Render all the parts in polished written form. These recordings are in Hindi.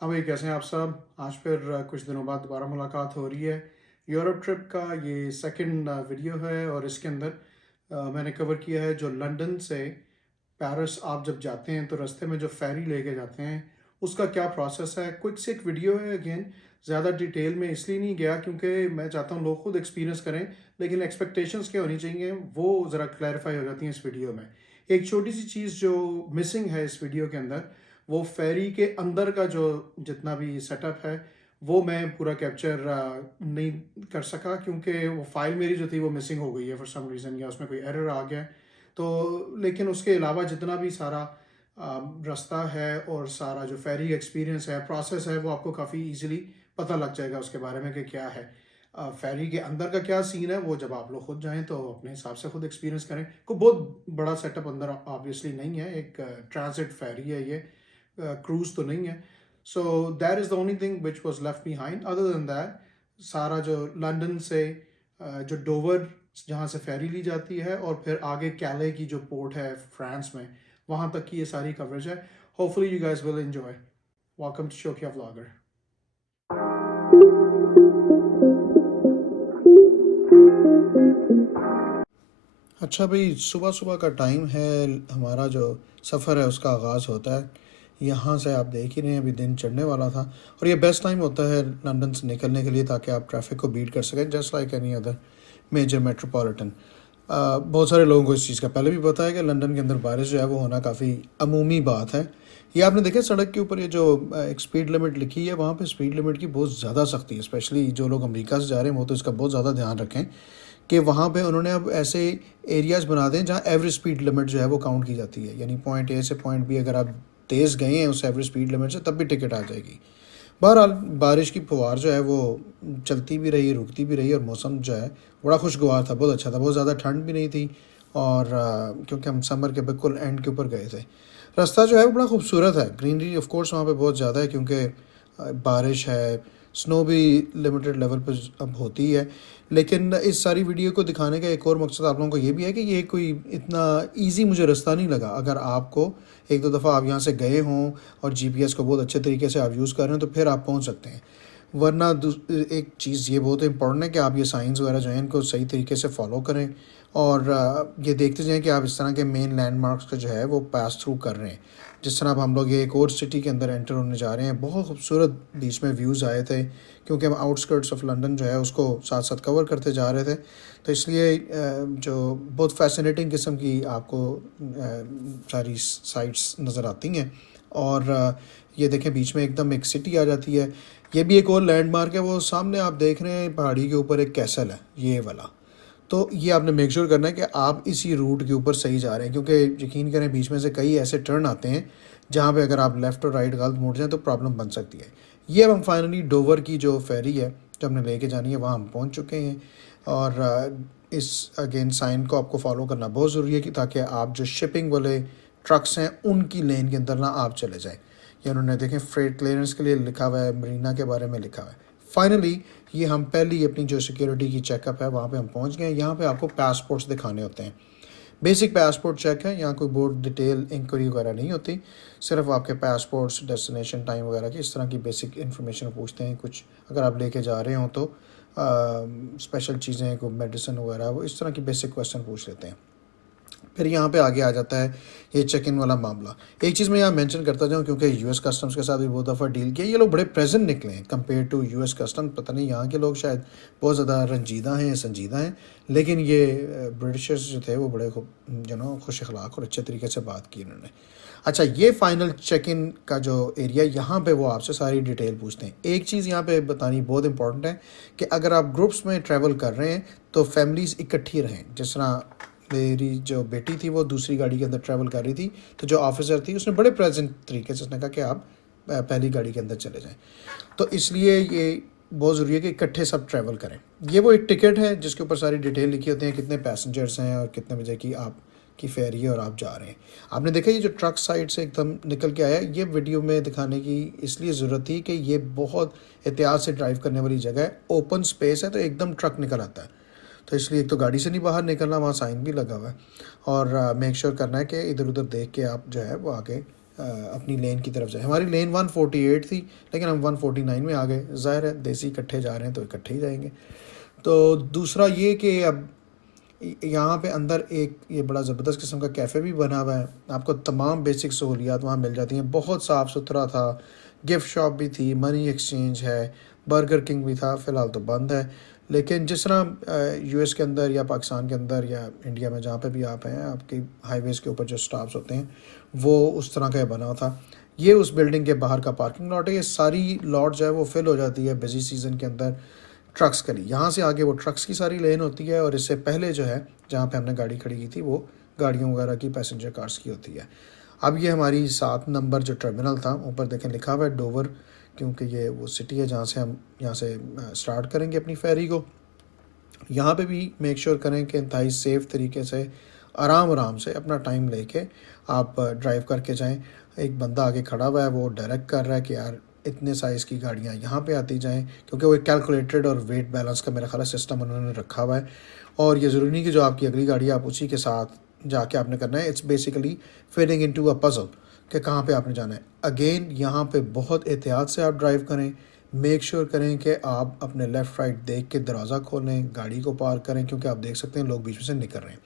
हाँ भाई, कैसे हैं आप सब। आज फिर कुछ दिनों बाद दोबारा मुलाकात हो रही है। यूरोप ट्रिप का ये सेकंड वीडियो है और इसके अंदर मैंने कवर किया है जो लंदन से पेरिस आप जब जाते हैं तो रास्ते में जो फेरी लेके जाते हैं उसका क्या प्रोसेस है। क्विक से एक वीडियो है, अगेन ज़्यादा डिटेल में इसलिए नहीं गया क्योंकि मैं चाहता हूँ लोग खुद एक्सपीरियंस करें, लेकिन एक्सपेक्टेशंस क्या होनी चाहिए वो ज़रा क्लैरिफाई हो जाती हैं इस वीडियो में। एक छोटी सी चीज़ जो मिसिंग है इस वीडियो के अंदर, वो फेरी के अंदर का जो जितना भी सेटअप है वो मैं पूरा कैप्चर नहीं कर सका क्योंकि वो फाइल मेरी जो थी वो मिसिंग हो गई है फॉर सम रीज़न, या उसमें कोई एरर आ गया है। तो लेकिन उसके अलावा जितना भी सारा रास्ता है और सारा जो फेरी एक्सपीरियंस है, प्रोसेस है, वो आपको काफ़ी इजीली पता लग जाएगा उसके बारे में कि क्या है। फेरी के अंदर का क्या सीन है वो जब आप लोग खुद जाएं तो अपने हिसाब से खुद एक्सपीरियंस करें। कोई बहुत बड़ा सेटअप अंदर ऑब्वियसली नहीं है, एक ट्रांजिट फेरी है ये, क्रूज तो नहीं है। So that is the only thing which was left behind. Other than that सारा जो लंदन से जो डोवर जहाँ से फेरी ली जाती है और फिर आगे कैले की जो पोर्ट है फ्रांस में, वहाँ तक की ये सारी कवरेज है। Hopefully you guys will enjoy. Welcome to शोकिया व्लॉगर। अच्छा भाई, सुबह सुबह का टाइम है, हमारा जो सफ़र है उसका आगाज़ होता है। यहाँ से आप देख ही रहे हैं अभी दिन चढ़ने वाला था और ये बेस्ट टाइम होता है लंदन से निकलने के लिए ताकि आप ट्रैफिक को बीट कर सकें, just like any other major metropolitan. बहुत सारे लोगों को इस चीज़ का पहले भी पता है कि लंदन के अंदर बारिश जो है वो होना काफ़ी अमूमी बात है। ये आपने देखा सड़क के ऊपर ये जो एक स्पीड लिमिट लिखी है, वहाँ पे स्पीड लिमिट की बहुत ज़्यादा सख्ती है। स्पेशली जो लोग अमेरिका से जा रहे हैं वो तो इसका बहुत ज़्यादा ध्यान रखें कि वहाँ पे उन्होंने अब ऐसे एरियाज़ बना दें जहाँ एवरेज स्पीड लिमिट जो है वो काउंट की जाती है। यानी पॉइंट ए से पॉइंट बी अगर आप तेज़ गए हैं उस एवरेज स्पीड लिमिट से तब भी टिकट आ जाएगी। बहरहाल बारिश की फुहार जो है वो चलती भी रही, रुकती भी रही और मौसम जो है बड़ा खुशगवार था, बहुत अच्छा था। बहुत ज़्यादा ठंड भी नहीं थी और क्योंकि हम समर के बिल्कुल एंड के ऊपर गए थे। रास्ता जो है वो बड़ा खूबसूरत है, ग्रीनरी ऑफ कोर्स वहाँ पे बहुत ज़्यादा है क्योंकि बारिश है, स्नो भी लिमिटेड लेवल पर अब होती है। लेकिन इस सारी वीडियो को दिखाने का एक और मकसद आप लोगों को ये भी है कि ये कोई इतना ईजी मुझे रास्ता नहीं लगा। अगर आपको एक दो दफ़ा आप यहाँ से गए हों और जीपीएस को बहुत अच्छे तरीके से आप यूज़ कर रहे हैं तो फिर आप पहुँच सकते हैं। वरना एक चीज़ ये बहुत इंपॉर्टेंट है कि आप ये साइंस वगैरह जो हैं इनको सही तरीके से फॉलो करें और ये देखते जाएं कि आप इस तरह के मेन लैंडमार्क्स का जो है वो पास थ्रू कर रहे हैं। जिस तरह अब हम लोग ये एक और सिटी के अंदर एंटर होने जा रहे हैं, बहुत खूबसूरत बीच में व्यूज़ आए थे क्योंकि हम आउटस्कर्ट्स ऑफ लंदन जो है उसको साथ साथ कवर करते जा रहे थे। तो इसलिए जो बहुत फैसिनेटिंग किस्म की आपको सारी साइट्स नज़र आती हैं और ये देखें बीच में एकदम एक सिटी आ जाती है। ये भी एक और लैंडमार्क है, वो सामने आप देख रहे हैं पहाड़ी के ऊपर एक कैसल है ये वाला। तो ये आपने मेक श्योर करना है कि आप इसी रूट के ऊपर सही जा रहे हैं क्योंकि यकीन करें बीच में से कई ऐसे टर्न आते हैं जहाँ पे अगर आप लेफ़्ट और राइट गलत मुड़ जाएँ तो प्रॉब्लम बन सकती है। ये अब हम फाइनली डोवर की जो फेरी है जो हमने लेके जानी है वहाँ हम पहुँच चुके हैं और इस अगेन साइन को आपको फॉलो करना बहुत ज़रूरी है कि ताकि आप जो शिपिंग वाले ट्रक्स हैं उनकी लेन के अंदर ना आप चले जाएँ। ये उन्होंने देखें फ्रेट क्लियरेंस के लिए लिखा हुआ है, मरीना के बारे में लिखा हुआ है। फाइनली ये हम पहली अपनी जो सिक्योरिटी की चेकअप है वहाँ पे हम पहुँच गए। यहाँ पे आपको पासपोर्ट्स दिखाने होते हैं, बेसिक पासपोर्ट चेक है, यहाँ कोई बहुत डिटेल इंक्वायरी वगैरह नहीं होती। सिर्फ आपके पासपोर्ट्स, डेस्टिनेशन, टाइम वगैरह की इस तरह की बेसिक इन्फॉर्मेशन पूछते हैं। कुछ अगर आप लेके जा रहे हो तो स्पेशल चीज़ें, कोई मेडिसिन वगैरह, वो इस तरह की बेसिक क्वेश्चन पूछ लेते हैं। फिर यहाँ पे आगे आ जाता है ये चेक इन वाला मामला। एक चीज़ मैं यहाँ मेंशन करता जाऊँ क्योंकि यूएस कस्टम्स के साथ भी बहुत दफ़ा डील किया, ये लोग बड़े प्रेजेंट निकले हैं कंपेयर टू यूएस कस्टम। पता नहीं यहाँ के लोग शायद बहुत ज़्यादा रंजीदा हैं, संजीदा हैं, लेकिन ये ब्रिटिशर्स जो थे वो बड़े खुश अखलाक और अच्छे तरीके से बात की इन्होंने। अच्छा, ये फाइनल चेक इन का जो एरिया यहाँ पे वो आपसे सारी डिटेल पूछते हैं। एक चीज़ यहाँ पे बतानी बहुत इंपॉर्टेंट है कि अगर आप ग्रुप्स में ट्रैवल कर रहे हैं तो फैमिलीज़ इकट्ठी रहें। जिस तरह मेरी जो बेटी थी वो दूसरी गाड़ी के अंदर ट्रैवल कर रही थी, तो जो ऑफिसर थी उसने बड़े प्रेजेंट तरीके से उसने कहा कि आप पहली गाड़ी के अंदर चले जाएं। तो इसलिए ये बहुत ज़रूरी है कि इकट्ठे सब ट्रैवल करें। ये वो एक टिकट है जिसके ऊपर सारी डिटेल लिखी होती हैं, कितने पैसेंजर्स हैं और कितने बजे की आपकी फेरी है और आप जा रहे हैं। आपने देखा ये जो ट्रक साइड से एकदम निकल के आया, ये वीडियो में दिखाने की इसलिए ज़रूरत थी कि ये बहुत एहतियात से ड्राइव करने वाली जगह है, ओपन स्पेस है, तो एकदम ट्रक निकल आता है। तो इसलिए एक तो गाड़ी से नहीं बाहर निकलना, वहाँ साइन भी लगा हुआ है और मेक श्योर करना है कि इधर उधर देख के आप जो है वो आगे अपनी लेन की तरफ जाए। हमारी लेन 148 थी लेकिन हम 149 में आ गए। ज़ाहिर है देसी इकट्ठे जा रहे हैं तो इकट्ठे ही जाएंगे। तो दूसरा ये कि अब यहाँ पे अंदर एक ये बड़ा ज़बरदस्त किस्म का कैफ़े भी बना हुआ है। आपको तमाम बेसिक सहूलियात वहाँ मिल जाती हैं। बहुत साफ़ सुथरा था, गिफ्ट शॉप भी थी, मनी एक्सचेंज है, बर्गर किंग भी था, फ़िलहाल तो बंद है। लेकिन जिस तरह यूएस के अंदर या पाकिस्तान के अंदर या इंडिया में जहाँ पे भी आप हैं, आपकी हाईवेज़ के ऊपर जो स्टॉप्स होते हैं वो उस तरह का बना था। ये उस बिल्डिंग के बाहर का पार्किंग लॉट है। ये सारी लॉट जो है वो फिल हो जाती है बिजी सीज़न के अंदर ट्रक्स के लिए। यहाँ से आगे वो ट्रक्स की सारी लेन होती है और इससे पहले जो है जहाँ पे हमने गाड़ी खड़ी की थी वो गाड़ियों वगैरह की, पैसेंजर कार्स की होती है। अब ये हमारी 7 नंबर जो टर्मिनल था, ऊपर देखें लिखा हुआ है डोवर, क्योंकि ये वो सिटी है जहाँ से हम यहाँ से स्टार्ट करेंगे अपनी फेरी को। यहाँ पे भी मेक श्योर करें कि इंतहाई सेफ़ तरीके से आराम आराम से अपना टाइम लेके आप ड्राइव करके जाएं। एक बंदा आगे खड़ा हुआ है, वो डायरेक्ट कर रहा है कि यार इतने साइज़ की गाड़ियाँ यहाँ पे आती जाएं, क्योंकि वो एक कैलकुलेटेड और वेट बैलेंस का मेरा ख्याल सिस्टम उन्होंने रखा हुआ है। और ये ज़रूरी नहीं कि जो आपकी अगली गाड़ी आप उसी के साथ जाके आपने करना है। It's basically fitting into a puzzle कि कहाँ पे आपने जाना है। अगेन यहाँ पे बहुत एहतियात से आप ड्राइव करें। मेक श्योर करें कि आप अपने लेफ़्ट राइट देख के दरवाज़ा खोलें, गाड़ी को पार्क करें, क्योंकि आप देख सकते हैं लोग बीच में से निकल रहे हैं।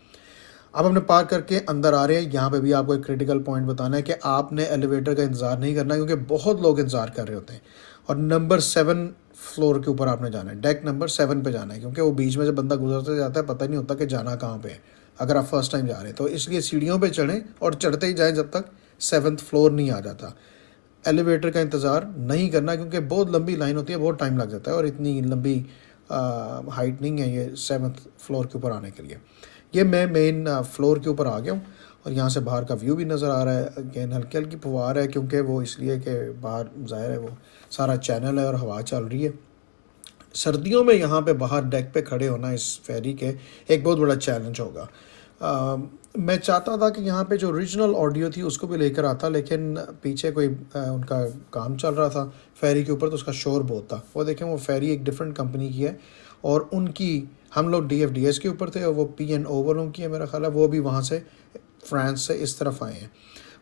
अब हमने पार्क करके अंदर आ रहे हैं। यहाँ पे भी आपको एक क्रिटिकल पॉइंट बताना है कि आपने एलिवेटर का इंतज़ार नहीं करना, क्योंकि बहुत लोग इंतज़ार कर रहे होते हैं। और नंबर 7 फ्लोर के ऊपर आपने जाना है, डेक नंबर 7 पे जाना है, क्योंकि वो बीच में से बंदा गुजरते जाता है, पता ही नहीं होता कि जाना कहाँ पे है अगर आप फर्स्ट टाइम जा रहे हैं। तो इसलिए सीढ़ियों पे चढ़ें और चढ़ते ही जाएं जब तक 7th फ्लोर नहीं आ जाता। एलिवेटर का इंतज़ार नहीं करना, क्योंकि बहुत लंबी लाइन होती है, बहुत टाइम लग जाता है और इतनी लंबी हाइट नहीं है ये 7th फ्लोर के ऊपर आने के लिए। ये मैं मेन फ्लोर के ऊपर आ गया हूँ और यहाँ से बाहर का व्यू भी नज़र आ रहा है। अगेन हल्की हल्की फुहार है, क्योंकि वो इसलिए कि बाहर ज़ाहिर है वो सारा चैनल है और हवा चल रही है। सर्दियों में यहाँ पे बाहर डेक पे खड़े होना इस फेरी के एक बहुत बड़ा चैलेंज होगा। मैं चाहता था कि यहाँ पे जो ओरिजिनल ऑडियो थी उसको भी लेकर आता, लेकिन पीछे कोई उनका काम चल रहा था फेरी के ऊपर, तो उसका शोर बहुत था। वो देखें वो फेरी एक डिफरेंट कंपनी की है और उनकी, हम लोग DFDS के ऊपर थे और वो P&O वालों की है मेरा ख्याल है, वो भी वहाँ से फ्रांस से इस तरफ आए हैं।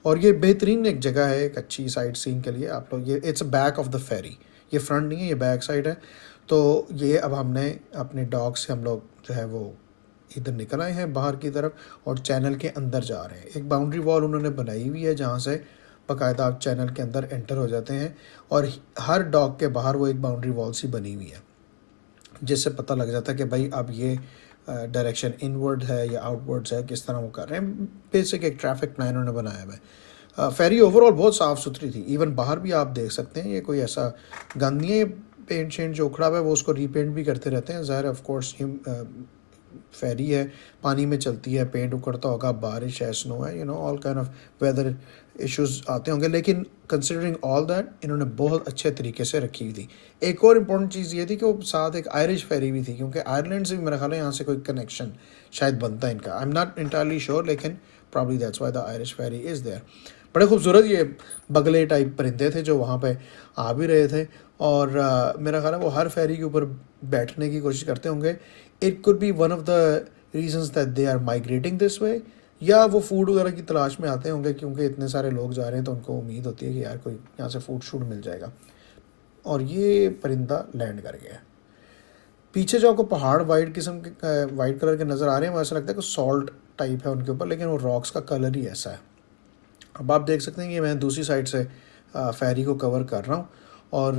और ये बेहतरीन एक जगह है एक अच्छी साइट सीइंग के लिए। आप लोग ये it's back of the fairy, ये फ्रंट नहीं है, ये बैक साइड है। तो ये अब हमने अपने डॉग से हम लोग जो है वो इधर निकल आए हैं बाहर की तरफ और चैनल के अंदर जा रहे हैं। एक बाउंड्री वॉल उन्होंने बनाई हुई है जहाँ से बाकायदा आप चैनल के अंदर एंटर हो जाते हैं और हर डॉग के बाहर वो एक बाउंड्री वॉल सी बनी हुई है, जिससे पता लग जाता है कि भाई अब ये डायरेक्शन इनवर्ड है या आउटवर्ड्स है, किस तरह वो कर रहे हैं। बेसिक एक ट्रैफिक प्लान उन्होंने बनाया हुआ है। फेरी ओवरऑल बहुत साफ़ सुथरी थी। इवन बाहर भी आप देख सकते हैं, ये कोई ऐसा गंद नहीं है। पेंट शेंट जो उखड़ा हुआ है वो उसको रीपेंट भी करते रहते हैं। ज़ाहिर ऑफ कोर्स फेरी है, पानी में चलती है, पेंट उखड़ता होगा, बारिश है, स्नो है, all kind of weather issues आते होंगे, लेकिन कंसिडरिंग ऑल दैट इन्होंने बहुत अच्छे तरीके से रखी हुई थी। एक और इम्पॉर्टेंट चीज़ ये थी कि वो साथ एक आयरिश फेरी भी थी, क्योंकि आयरलैंड से भी मेरा ख्याल है यहाँ से कोई कनेक्शन शायद बनता है इनका। I am not entirely sure, लेकिन probably that's why the Irish ferry is there. बड़े खूबसूरत ये बगले टाइप परिंदे थे जो वहाँ पे आ भी रहे थे और मेरा ख्याल है वो हर फेरी के ऊपर बैठने की कोशिश करते होंगे। It could be one of the reasons that they are migrating this way, या वो फूड वगैरह की तलाश में आते होंगे, क्योंकि इतने सारे लोग जा रहे हैं तो उनको उम्मीद होती है कि यार कोई यहाँ से फूड शूड मिल जाएगा। और ये परिंदा लैंड कर गया। पीछे जो आपको पहाड़ वाइट किस्म के वाइट कलर के नज़र आ रहे हैं, वो ऐसा लगता है कि सॉल्ट टाइप है उनके ऊपर, लेकिन वो रॉक्स का कलर ही ऐसा है। अब आप देख सकते हैं कि मैं दूसरी साइड से फेरी को कवर कर रहा हूँ और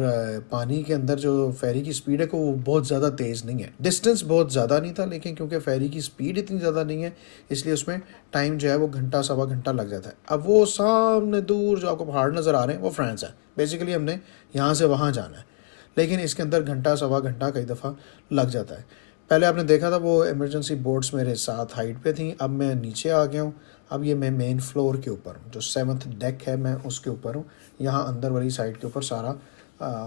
पानी के अंदर जो फेरी की स्पीड है को वो बहुत ज़्यादा तेज़ नहीं है। डिस्टेंस बहुत ज़्यादा नहीं था, लेकिन क्योंकि फेरी की स्पीड इतनी ज़्यादा नहीं है इसलिए उसमें टाइम जो है वो घंटा सवा घंटा लग जाता है। अब वो सामने दूर जो आपको पहाड़ नज़र आ रहे हैं वो फ्रांस है। बेसिकली हमने यहाँ से वहाँ जाना है, लेकिन इसके अंदर घंटा सवा घंटा कई दफ़ा लग जाता है। पहले आपने देखा था वो इमरजेंसी बोट्स मेरे साथ हाइट पे थी, अब मैं नीचे आ गया हूँ। अब ये मैं मेन फ्लोर के ऊपर हूँ, जो 7th डेक है मैं उसके ऊपर हूँ। यहाँ अंदर वाली साइड के ऊपर सारा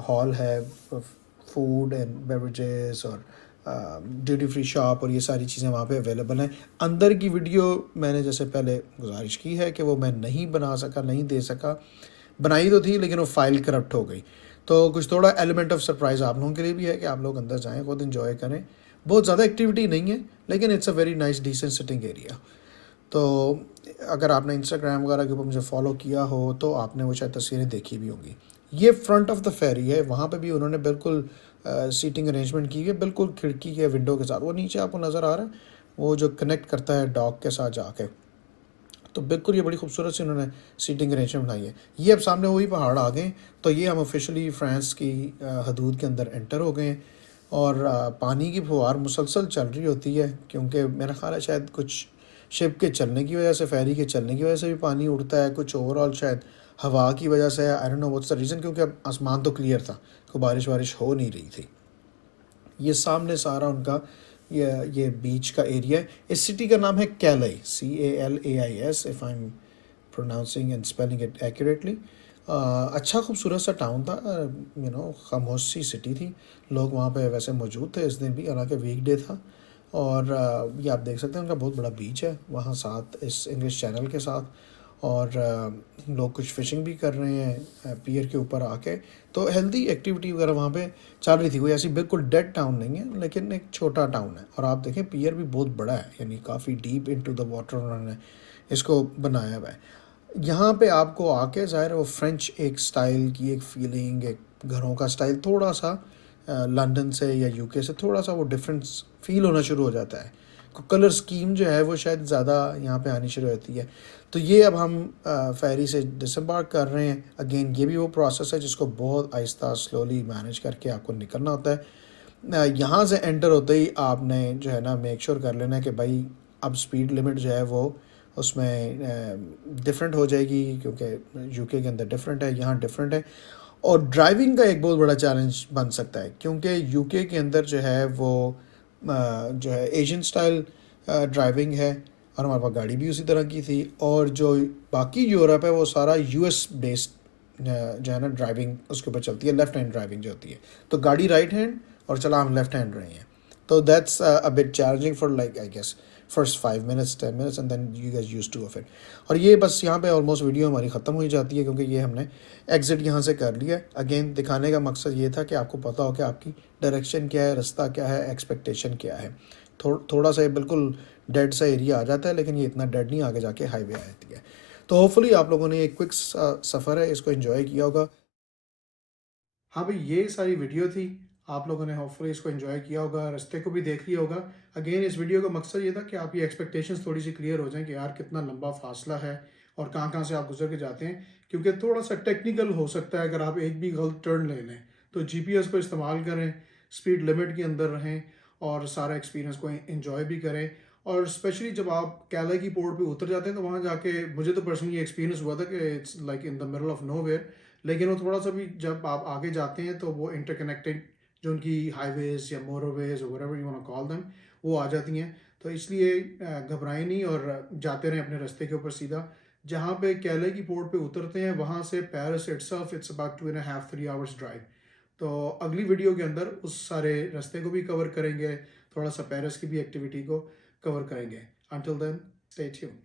हॉल है, फूड एंड बेवरेजेस और ड्यूटी फ्री शॉप और ये सारी चीज़ें वहाँ पे अवेलेबल हैं। अंदर की वीडियो मैंने जैसे पहले गुजारिश की है कि वो मैं नहीं बना सका, नहीं दे सका। बनाई तो थी लेकिन वो फाइल करप्ट हो गई, तो कुछ थोड़ा एलिमेंट ऑफ सरप्राइज़ आप लोगों के लिए भी है कि आप लोग अंदर जाएँ, खुद इंजॉय करें। बहुत ज़्यादा एक्टिविटी नहीं है, लेकिन it's a very nice decent sitting area. तो अगर आपने इंस्टाग्राम वगैरह के ऊपर मुझे फॉलो किया हो तो आपने वो शायद तस्वीरें देखी भी होंगी। ये फ्रंट ऑफ द फेरी है, वहाँ पे भी उन्होंने बिल्कुल सीटिंग अरेंजमेंट की है, बिल्कुल खिड़की के विंडो के साथ। वो नीचे आपको नज़र आ रहा है, वो जो कनेक्ट करता है डॉक के साथ जाके, तो बिल्कुल ये बड़ी खूबसूरत सी उन्होंने सीटिंग अरेंजमेंट बनाई है। ये अब सामने वही पहाड़ आ गए, तो ये हम ऑफिशियली फ्रांस की हदूद के अंदर एंटर हो गए हैं। और पानी की फुहार मुसलसल चल रही होती है, क्योंकि मेरा ख्याल है शायद कुछ शिप के चलने की वजह से, फेरी के चलने की वजह से भी पानी उड़ता है, कुछ ओवरऑल शायद हवा की वजह से, I don't know what's the reason, क्योंकि अब आसमान तो क्लियर था, कोई बारिश वारिश हो नहीं रही थी। ये सामने सारा उनका ये बीच का एरिया है। इस सिटी का नाम है कैलई, CALAIS, if I am pronouncing and spelling it accurately. अच्छा खूबसूरत सा टाउन था, खामोश सी सिटी थी। लोग वहाँ पे वैसे मौजूद थे इस दिन भी, हालांकि वीकडे था। और ये आप देख सकते हैं उनका बहुत बड़ा बीच है वहाँ साथ इस इंग्लिश चैनल के साथ। और लोग कुछ फ़िशिंग भी कर रहे हैं पियर के ऊपर आके। तो हेल्दी एक्टिविटी वगैरह वहाँ पे चल रही थी। कोई ऐसी बिल्कुल डेड टाउन नहीं है, लेकिन एक छोटा टाउन है। और आप देखें पियर भी बहुत बड़ा है, यानी काफ़ी डीप इनटू द वाटर उन्होंने इसको बनाया हुआ है। यहाँ पे आपको आके ज़ाहिर है वो फ्रेंच एक स्टाइल की एक फीलिंग, एक घरों का स्टाइल थोड़ा सा लंदन से या यूके से थोड़ा सा वो डिफरेंस फील होना शुरू हो जाता है। कलर स्कीम जो है वो शायद ज़्यादा यहाँ पे आनी शुरू होती है। तो ये अब हम फेरी से डिसम्बार्क कर रहे हैं। अगेन ये भी वो प्रोसेस है जिसको बहुत आहिस्ता स्लोली मैनेज करके आपको निकलना होता है। यहाँ से एंटर होते ही आपने जो है ना मेक श्योर कर लेना है कि भाई अब स्पीड लिमिट जो है वो उसमें डिफरेंट हो जाएगी, क्योंकि यूके के अंदर डिफरेंट है, यहाँ डिफरेंट है। और ड्राइविंग का एक बहुत बड़ा चैलेंज बन सकता है, क्योंकि यूके के अंदर जो है वो जो है एशियन स्टाइल ड्राइविंग है, और हमारे पास गाड़ी भी उसी तरह की थी। और जो बाकी यूरोप है वो सारा US बेस्ड जो है ना ड्राइविंग उसके ऊपर चलती है, लेफ्ट हैंड ड्राइविंग जो होती है। तो गाड़ी राइट हैंड और चला हम लेफ्ट हैंड रहे हैं। तो that's a bit challenging for like I guess first 5 minutes 10 minutes and then you guess use to of it. और ये बस यहाँ पे ऑलमोस्ट वीडियो हमारी ख़त्म हो जाती है, क्योंकि ये हमने एग्ज़िट यहाँ से कर लिया। अगेन दिखाने का मकसद ये था कि आपको पता हो कि आपकी डायरेक्शन क्या है, रास्ता क्या है, एक्सपेक्टेशन क्या है। थोड़ा सा ये बिल्कुल डेड सा एरिया आ जाता है, लेकिन ये इतना डेड नहीं, आगे जाके हाईवे आ जाती है। तो होपफुली आप लोगों ने एक क्विक सफ़र है इसको एंजॉय किया होगा। हाँ भाई, ये सारी वीडियो थी, आप लोगों ने होपफुली इसको एंजॉय किया होगा, रास्ते को भी देख लिया होगा। अगेन इस वीडियो का मकसद ये था कि आपकी एक्सपेक्टेशंस थोड़ी सी क्लियर हो जाएं कि यार कितना लंबा फासला है और कहाँ कहाँ से आप गुजर के जाते हैं। क्योंकि थोड़ा सा टेक्निकल हो सकता है अगर आप एक भी गलत टर्न ले लें। तो GPS को इस्तेमाल करें, स्पीड लिमिट के अंदर रहें और सारा एक्सपीरियंस को एंजॉय भी करें। और स्पेशली जब आप कैले की पोर्ट पे उतर जाते हैं तो वहाँ जाके मुझे तो पर्सनली एक्सपीरियंस हुआ था कि it's like in the middle of nowhere. लेकिन वो थोड़ा सा भी जब आप आगे जाते हैं तो वो इंटरकनेक्टेड जो उनकी हाईवेज या मोटरवेज और whatever you want to call them वो आ जाती हैं। तो इसलिए घबराएं नहीं और जाते रहें अपने रास्ते के ऊपर सीधा। जहाँ पे कैले की पोर्ट पे उतरते हैं वहाँ से Paris itself it's about 2.5-3 hours drive. तो अगली वीडियो के अंदर उस सारे रास्ते को भी कवर करेंगे, थोड़ा सा पेरिस की भी एक्टिविटी को कवर करेंगे। Until then stay tuned.